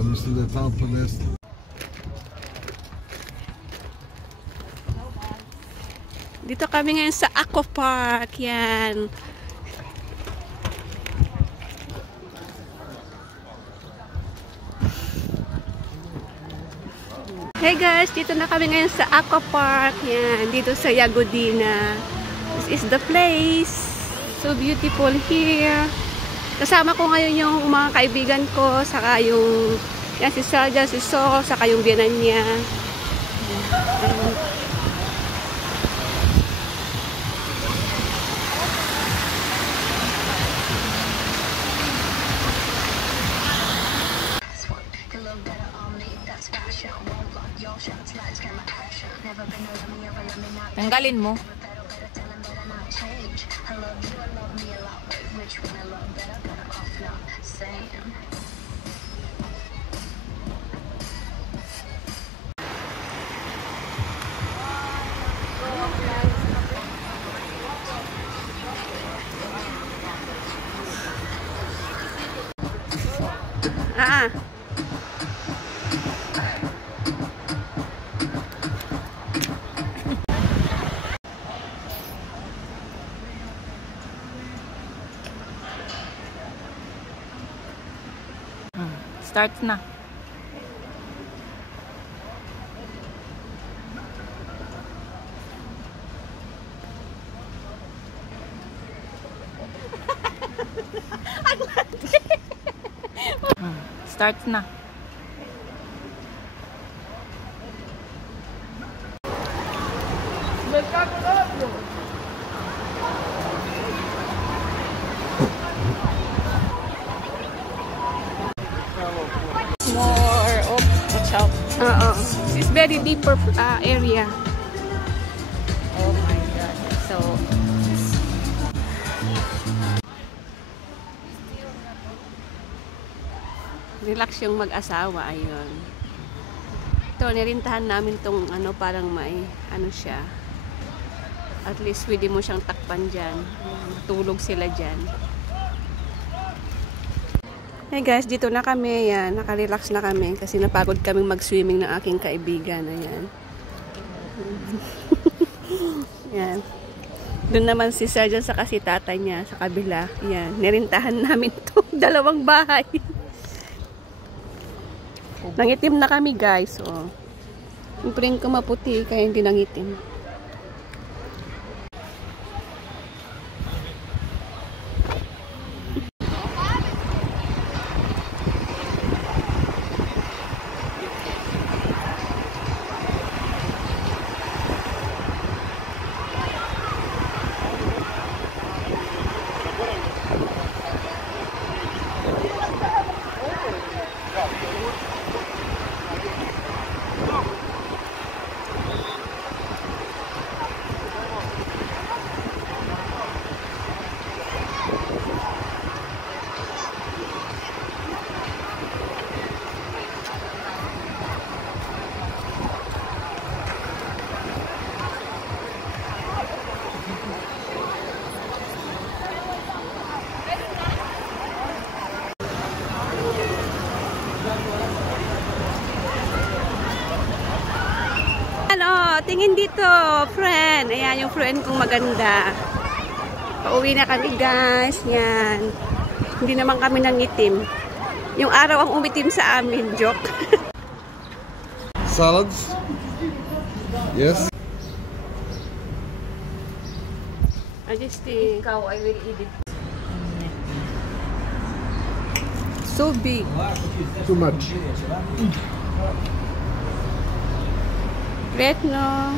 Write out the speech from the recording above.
Da müssen wir tanken erst. Dito kami ngayon sa Aqua Park. Yan. Hey guys, dito na kami ngayon sa Aqua Park. Yan, dito sa Yagodina. This is the place. So beautiful here. Kasama ko ngayon yung mga kaibigan ko, saka yung yan, si Sarja, si Sol, saka yung biyanan niya. Tanggalin mo. Start na. Start na. More of watch out. This is very deeper area. Oh my god. So relax yung mag-asawa, ayun. Ito, nirintahan namin tong ano, parang may ano siya. At least pwede mo siyang takpan dyan. Matulog sila dyan. Hey guys, dito na kami. Yan, nakarelax na kami kasi napagod kaming mag-swimming ng aking kaibigan. Ayan. Yan. Doon naman si Sarja sa kasi tata niya sa kabila. Yan, nirintahan namin to. Dalawang bahay. Nangitim na kami guys. Oh. Yung print ko maputi kaya hindi nangitim. Tingin dito, friend. Ayan, yung friend kong maganda. Pauwi na kami, guys. Yan. Hindi naman kami nangitim. Yung araw ang umitim sa amin. Joke. Salads? Yes. I just think how I will eat it. So big. Too much. Great, no?